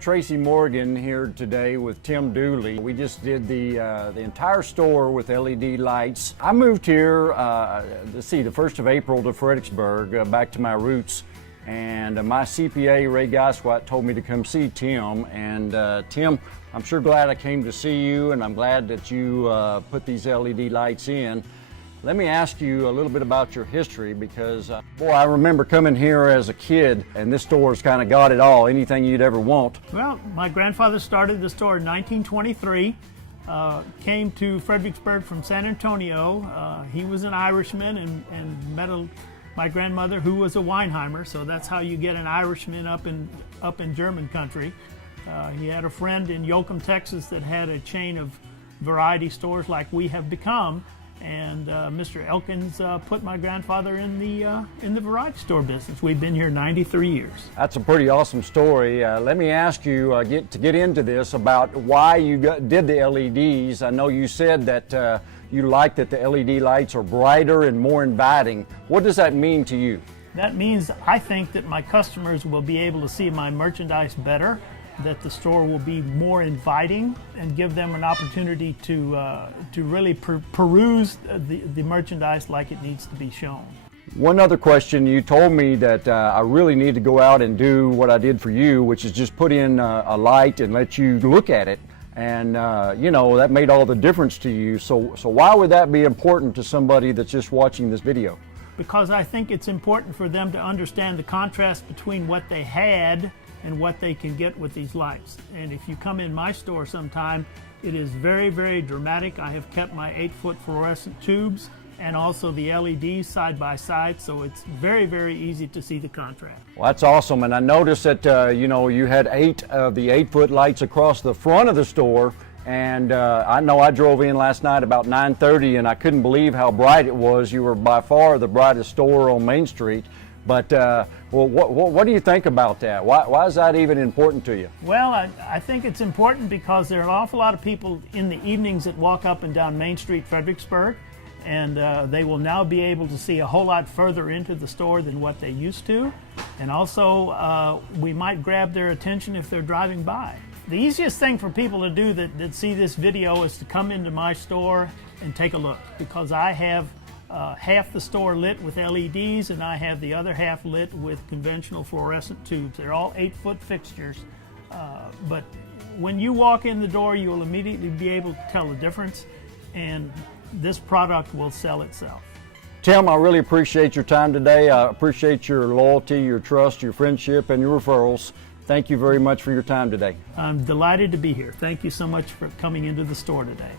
have Tracy Morgan here today with Tim Dooley. We just did the entire store with LED lights. I moved here, let's see, the 1st of April to Fredericksburg, back to my roots. And my CPA, Ray Goswat, told me to come see Tim. And Tim, I'm sure glad I came to see you, and I'm glad that you put these LED lights in. Let me ask you a little bit about your history, because boy, I remember coming here as a kid, and this store's kind of got it all, anything you'd ever want. Well, my grandfather started the store in 1923, came to Fredericksburg from San Antonio. He was an Irishman and met my grandmother, who was a Weinheimer, so that's how you get an Irishman up in German country. He had a friend in Yoakum, Texas that had a chain of variety stores like we have become. And Mr. Elkins put my grandfather in the variety store business. We've been here 93 years. That's a pretty awesome story. Let me ask you, to get into this, about why you did the LEDs. I know you said that you like that the LED lights are brighter and more inviting. What does that mean to you? That means I think that my customers will be able to see my merchandise better, that the store will be more inviting and give them an opportunity to really peruse the merchandise like it needs to be shown. One other question, you told me that I really need to go out and do what I did for you, which is just put in a light and let you look at it. And you know, that made all the difference to you. So why would that be important to somebody that's just watching this video? Because I think it's important for them to understand the contrast between what they had and what they can get with these lights. And if you come in my store sometime, it is very, very dramatic. I have kept my 8-foot fluorescent tubes and also the LEDs side by side, so it's very, very easy to see the contrast. Well, that's awesome. And I noticed that you know, you had 8 of the 8-foot lights across the front of the store. And I know I drove in last night about 9:30, and I couldn't believe how bright it was. You were by far the brightest store on Main Street. But well, what do you think about that? Why is that even important to you? Well, I think it's important because there are an awful lot of people in the evenings that walk up and down Main Street, Fredericksburg, and they will now be able to see a whole lot further into the store than what they used to. And also, we might grab their attention if they're driving by. The easiest thing for people to do that see this video is to come into my store and take a look, because I have half the store lit with LEDs, and I have the other half lit with conventional fluorescent tubes. They're all 8-foot fixtures, but when you walk in the door, you will immediately be able to tell the difference, and this product will sell itself. Tim, I really appreciate your time today. I appreciate your loyalty, your trust, your friendship, and your referrals. Thank you very much for your time today. I'm delighted to be here. Thank you so much for coming into the store today.